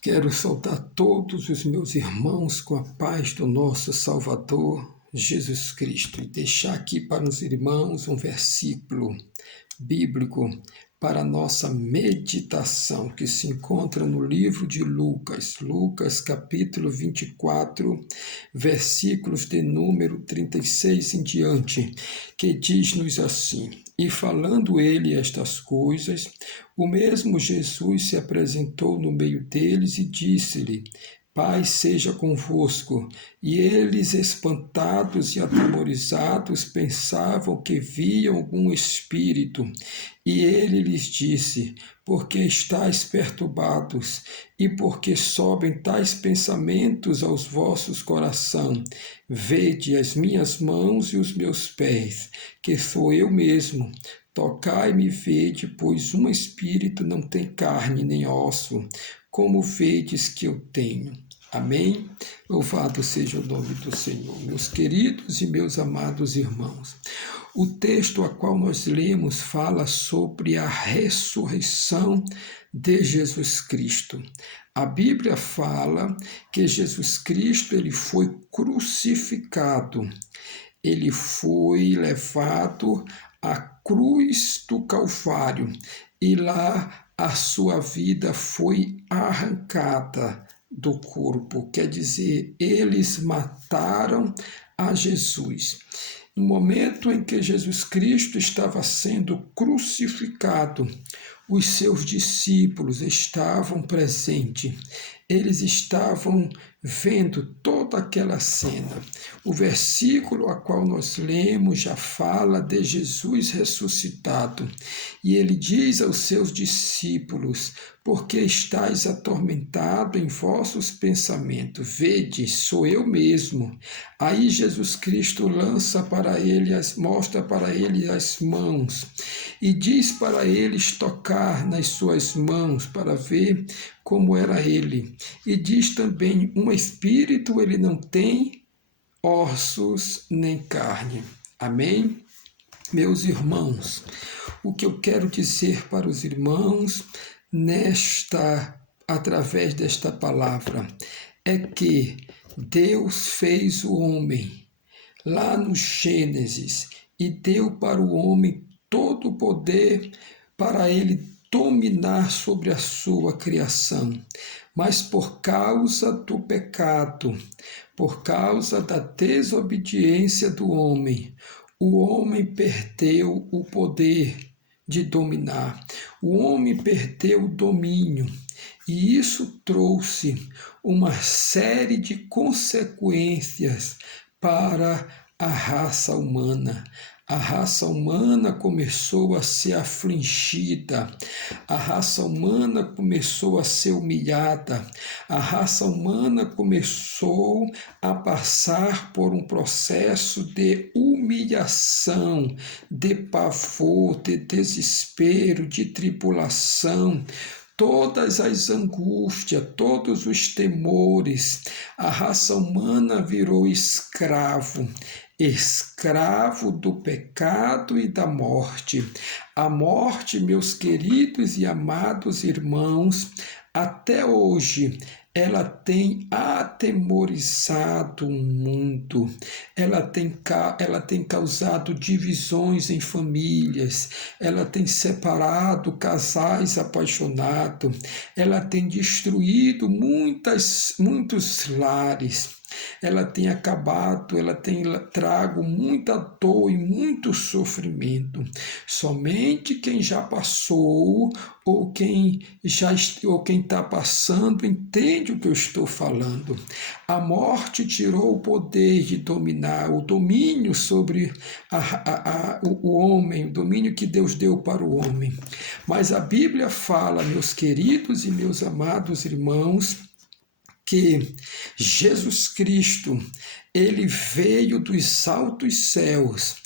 Quero saudar todos os meus irmãos com a paz do nosso Salvador Jesus Cristo e deixar aqui para os irmãos um versículo bíblico para a nossa meditação, que se encontra no livro de Lucas, Lucas capítulo 24, versículos de número 36 em diante, que diz-nos assim: E falando ele estas coisas, o mesmo Jesus se apresentou no meio deles e disse-lhe: Paz seja convosco. E eles, espantados e atemorizados, pensavam que viam algum espírito. E ele lhes disse: Por que estáis perturbados? E por que sobem tais pensamentos aos vossos corações? Vede as minhas mãos e os meus pés, que sou eu mesmo. Tocai-me e vede, pois um espírito não tem carne nem osso, como vedes que eu tenho. Amém? Louvado seja o nome do Senhor. Meus queridos e meus amados irmãos, o texto a qual nós lemos fala sobre a ressurreição de Jesus Cristo. A Bíblia fala que Jesus Cristo ele foi crucificado, ele foi levado à cruz do Calvário e lá a sua vida foi arrancada do corpo, quer dizer, eles mataram a Jesus. No momento em que Jesus Cristo estava sendo crucificado, os seus discípulos estavam presentes, eles estavam vendo toda aquela cena. O versículo a qual nós lemos já fala de Jesus ressuscitado, e ele diz aos seus discípulos: Por que estáis atormentados em vossos pensamentos? Vede, sou eu mesmo. Aí Jesus Cristo mostra para ele as mãos e diz para eles tocar nas suas mãos para ver como era ele. E diz também: um espírito ele não tem ossos nem carne. Amém? Meus irmãos, o que eu quero dizer para os irmãos através desta palavra é que Deus fez o homem lá no Gênesis e deu para o homem todo o poder para ele dominar sobre a sua criação. Mas por causa do pecado, por causa da desobediência do homem, o homem perdeu o poder de dominar. O homem perdeu o domínio. E isso trouxe uma série de consequências para a raça humana. A raça humana começou a ser afligida, a raça humana começou a ser humilhada, a raça humana começou a passar por um processo de humilhação, de pavor, de desespero, de tribulação. Todas as angústias, todos os temores, a raça humana virou escravo, escravo do pecado e da morte. A morte, meus queridos e amados irmãos, até hoje, ela tem atemorizado o mundo, ela tem causado divisões em famílias, ela tem separado casais apaixonados, ela tem destruído muitos lares. Ela tem acabado, ela tem trago muita dor e muito sofrimento. Somente quem já passou ou quem está passando entende o que eu estou falando. A morte tirou o poder de dominar, o domínio sobre o homem, o domínio que Deus deu para o homem. Mas a Bíblia fala, meus queridos e meus amados irmãos, que Jesus Cristo, ele veio dos altos céus,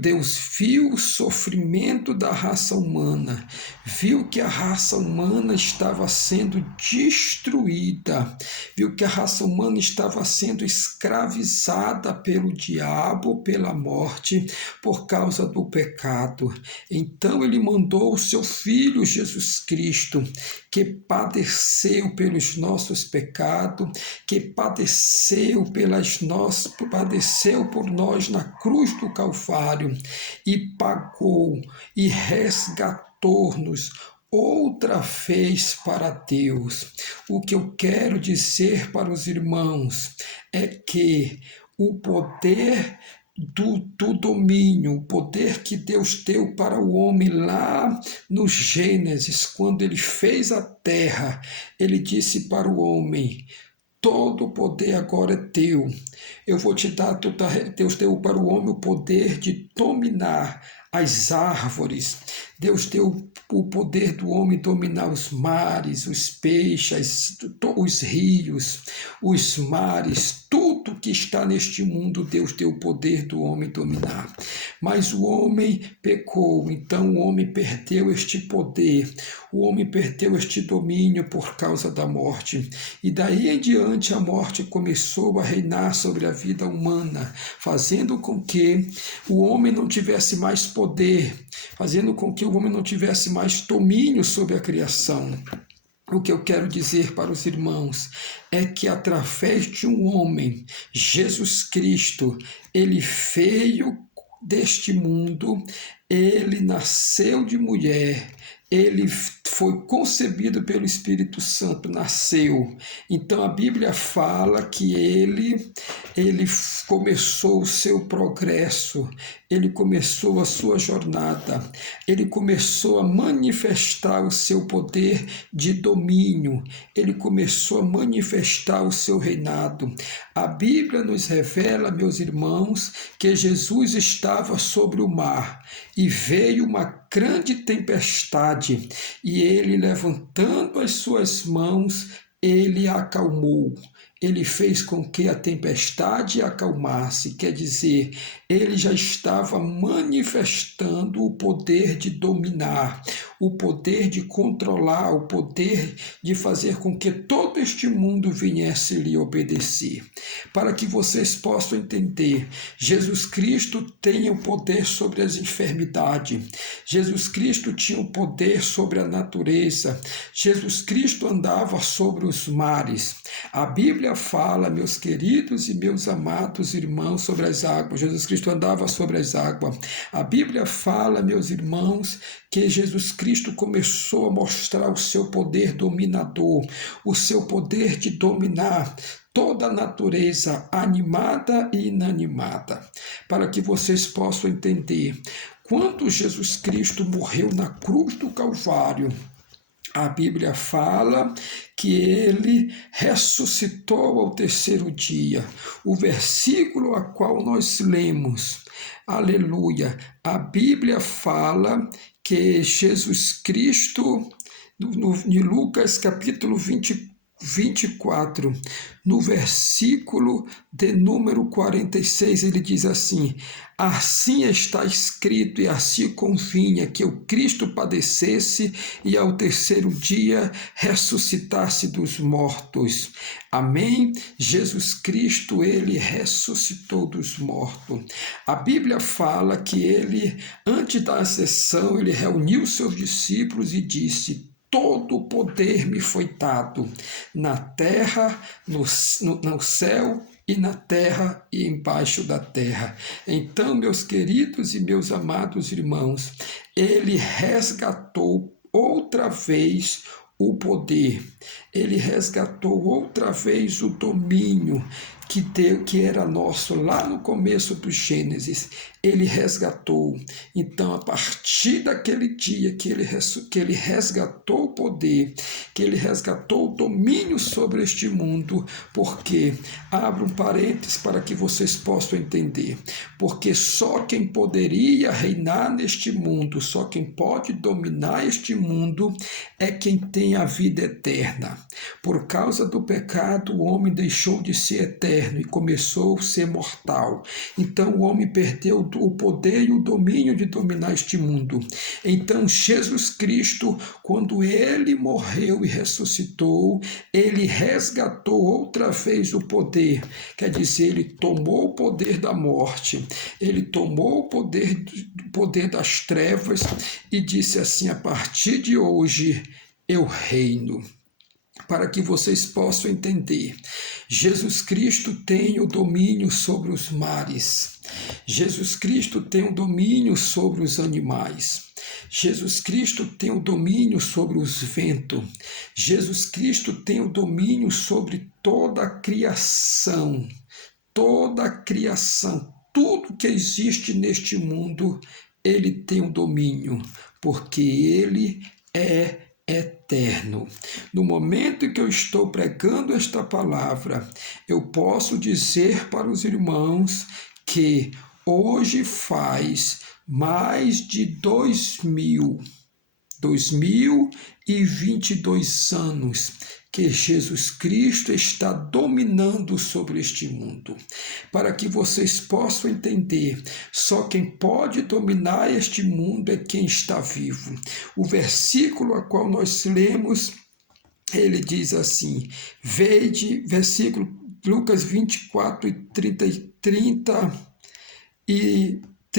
Deus viu o sofrimento da raça humana, viu que a raça humana estava sendo destruída, viu que a raça humana estava sendo escravizada pelo diabo, pela morte, por causa do pecado. Então ele mandou o seu Filho Jesus Cristo, que padeceu pelos nossos pecados, que padeceu por nós na cruz do Calvário e pagou e resgatou-nos outra vez para Deus. O que eu quero dizer para os irmãos é que o poder do domínio, o poder que Deus deu para o homem lá no Gênesis, quando ele fez a terra, ele disse para o homem: todo o poder agora é teu. Eu vou te dar, Deus deu para o homem o poder de dominar as árvores. Deus deu o poder do homem dominar os mares, os peixes, os rios, os mares, tudo que está neste mundo, Deus deu o poder do homem dominar. Mas o homem pecou, então o homem perdeu este poder, o homem perdeu este domínio por causa da morte. E daí em diante a morte começou a reinar sobre a vida humana, fazendo com que o homem não tivesse mais poder, fazendo com que o homem não tivesse mais domínio sobre a criação. O que eu quero dizer para os irmãos é que através de um homem, Jesus Cristo, ele veio deste mundo, ele nasceu de mulher, ele foi concebido pelo Espírito Santo, nasceu. Então a Bíblia fala que ele começou o seu progresso, ele começou a sua jornada, ele começou a manifestar o seu poder de domínio, ele começou a manifestar o seu reinado. A Bíblia nos revela, meus irmãos, que Jesus estava sobre o mar e veio uma grande tempestade e ele, levantando as suas mãos, ele acalmou. Ele fez com que a tempestade acalmasse, quer dizer, ele já estava manifestando o poder de dominar, o poder de controlar, o poder de fazer com que todo este mundo viesse lhe obedecer. Para que vocês possam entender, Jesus Cristo tem o poder sobre as enfermidades, Jesus Cristo tinha o poder sobre a natureza, Jesus Cristo andava sobre os mares. A Bíblia fala, meus queridos e meus amados irmãos, sobre as águas. Jesus Cristo andava sobre as águas. A Bíblia fala, meus irmãos, que Jesus Cristo começou a mostrar o seu poder dominador, o seu poder de dominar toda a natureza animada e inanimada. Para que vocês possam entender, quando Jesus Cristo morreu na cruz do Calvário, a Bíblia fala que ele ressuscitou ao terceiro dia. O versículo a qual nós lemos, aleluia, a Bíblia fala que Jesus Cristo, em Lucas capítulo 24, no versículo de número 46, ele diz assim: assim está escrito e assim convinha que o Cristo padecesse e ao terceiro dia ressuscitasse dos mortos. Amém? Jesus Cristo, ele ressuscitou dos mortos. A Bíblia fala que ele, antes da ascensão, ele reuniu seus discípulos e disse: todo o poder me foi dado, na terra, no céu e na terra e embaixo da terra. Então, meus queridos e meus amados irmãos, ele resgatou outra vez o poder, ele resgatou outra vez o domínio que era nosso lá no começo do Gênesis, ele resgatou. Então, a partir daquele dia que ele resgatou o poder, que ele resgatou o domínio sobre este mundo, porque, abro um parênteses para que vocês possam entender, porque só quem poderia reinar neste mundo, só quem pode dominar este mundo, é quem tem a vida eterna. Por causa do pecado, o homem deixou de ser eterno. eterno e começou a ser mortal. Então o homem perdeu o poder e o domínio de dominar este mundo. Então Jesus Cristo, quando ele morreu e ressuscitou, ele resgatou outra vez o poder. Quer dizer, ele tomou o poder da morte, ele tomou o poder das trevas e disse assim: a partir de hoje eu reino. Para que vocês possam entender, Jesus Cristo tem o domínio sobre os mares, Jesus Cristo tem o domínio sobre os animais, Jesus Cristo tem o domínio sobre os ventos, Jesus Cristo tem o domínio sobre toda a criação, tudo que existe neste mundo, ele tem o domínio, porque ele é eterno. No momento em que eu estou pregando esta palavra, eu posso dizer para os irmãos que hoje faz mais de 2022 anos que Jesus Cristo está dominando sobre este mundo. Para que vocês possam entender, só quem pode dominar este mundo é quem está vivo. O versículo a qual nós lemos, ele diz assim, versículo Lucas 24 e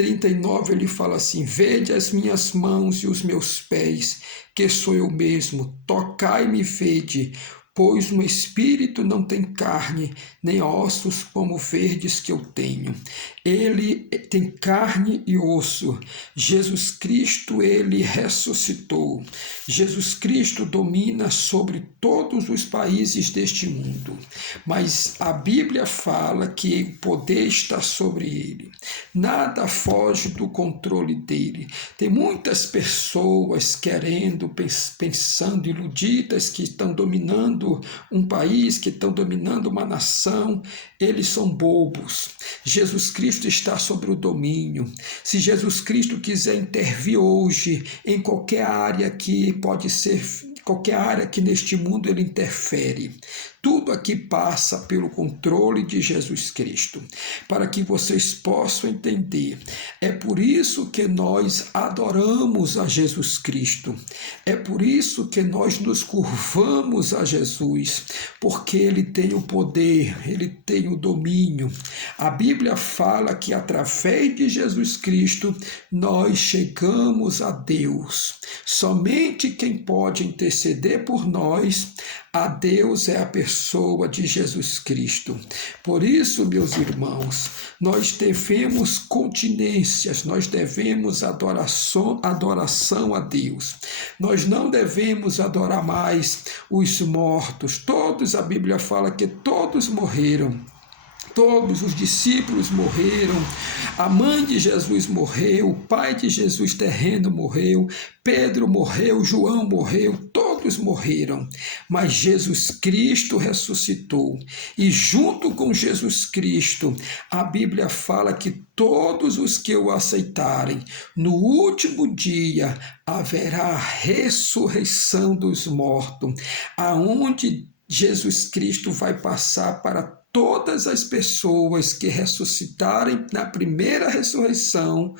39, ele fala assim: vede as minhas mãos e os meus pés, que sou eu mesmo, tocai-me e vede, pois um espírito não tem carne, nem ossos como verdes que eu tenho. Ele tem carne e osso. Jesus Cristo, ele ressuscitou. Jesus Cristo domina sobre todos os países deste mundo. Mas a Bíblia fala que o poder está sobre ele. Nada foge do controle dele. Tem muitas pessoas querendo, pensando, iludidas, que estão dominando um país, que estão dominando uma nação. Eles são bobos. Jesus Cristo está sobre o domínio. Se Jesus Cristo quiser intervir hoje em qualquer área que pode ser, qualquer área que neste mundo ele interfere, tudo aqui passa pelo controle de Jesus Cristo, para que vocês possam entender. É por isso que nós adoramos a Jesus Cristo, é por isso que nós nos curvamos a Jesus, porque ele tem o poder, ele tem o domínio. A Bíblia fala que através de Jesus Cristo nós chegamos a Deus. Somente quem pode interceder por nós a Deus é a pessoa de Jesus Cristo. Por isso, meus irmãos, nós devemos continências, nós devemos adoração a Deus. Nós não devemos adorar mais os mortos. Todos, a Bíblia fala que todos morreram. Todos os discípulos morreram, a mãe de Jesus morreu, o pai de Jesus terreno morreu, Pedro morreu, João morreu, todos morreram, mas Jesus Cristo ressuscitou. E junto com Jesus Cristo, a Bíblia fala que todos os que o aceitarem, no último dia haverá a ressurreição dos mortos, aonde Jesus Cristo vai passar para todas as pessoas que ressuscitarem na primeira ressurreição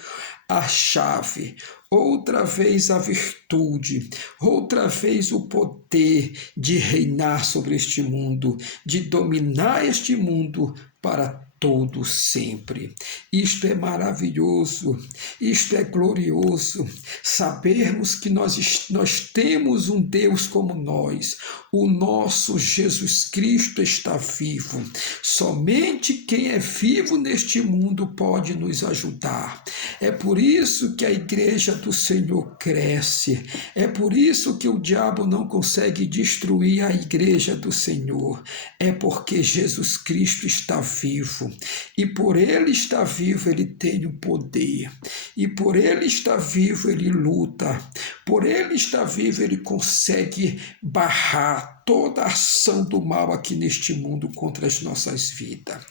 a chave, outra vez a virtude, outra vez o poder de reinar sobre este mundo, de dominar este mundo para todo sempre. Isto é maravilhoso, isto é glorioso, sabermos que nós temos um Deus como nós, o nosso Jesus Cristo está vivo. Somente quem é vivo neste mundo pode nos ajudar. É por isso que a igreja do Senhor cresce, é por isso que o diabo não consegue destruir a igreja do Senhor, é porque Jesus Cristo está vivo. E por ele estar vivo, ele tem o poder. E por ele estar vivo, ele luta. Por ele estar vivo, ele consegue barrar toda a ação do mal aqui neste mundo contra as nossas vidas.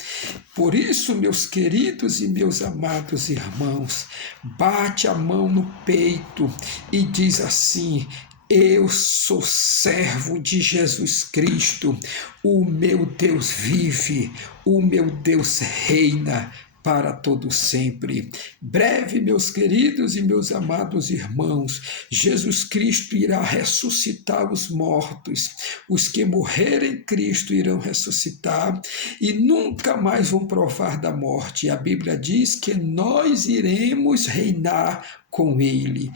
Por isso, meus queridos e meus amados irmãos, bate a mão no peito e diz assim: Eu sou servo de Jesus Cristo, o meu Deus vive, o meu Deus reina para todo sempre. Breve, meus queridos e meus amados irmãos, Jesus Cristo irá ressuscitar os mortos. Os que morrerem em Cristo irão ressuscitar e nunca mais vão provar da morte. A Bíblia diz que nós iremos reinar com ele.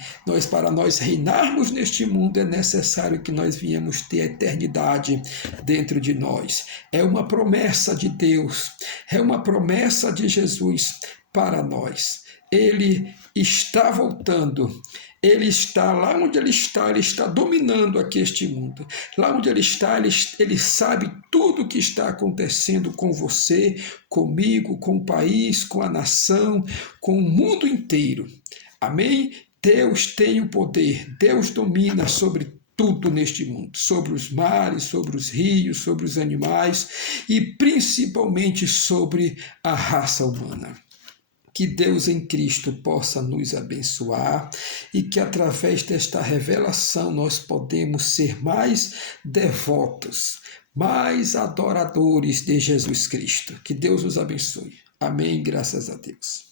Para nós reinarmos neste mundo, é necessário que nós venhamos ter a eternidade dentro de nós. É uma promessa de Deus, é uma promessa de Jesus para nós. Ele está voltando. Ele está lá onde ele está dominando aqui este mundo. Lá onde ele está, ele sabe tudo o que está acontecendo com você, comigo, com o país, com a nação, com o mundo inteiro. Amém? Deus tem o poder, Deus domina sobre tudo neste mundo, sobre os mares, sobre os rios, sobre os animais e principalmente sobre a raça humana. Que Deus em Cristo possa nos abençoar e que através desta revelação nós podemos ser mais devotos, mais adoradores de Jesus Cristo. Que Deus os abençoe. Amém, graças a Deus.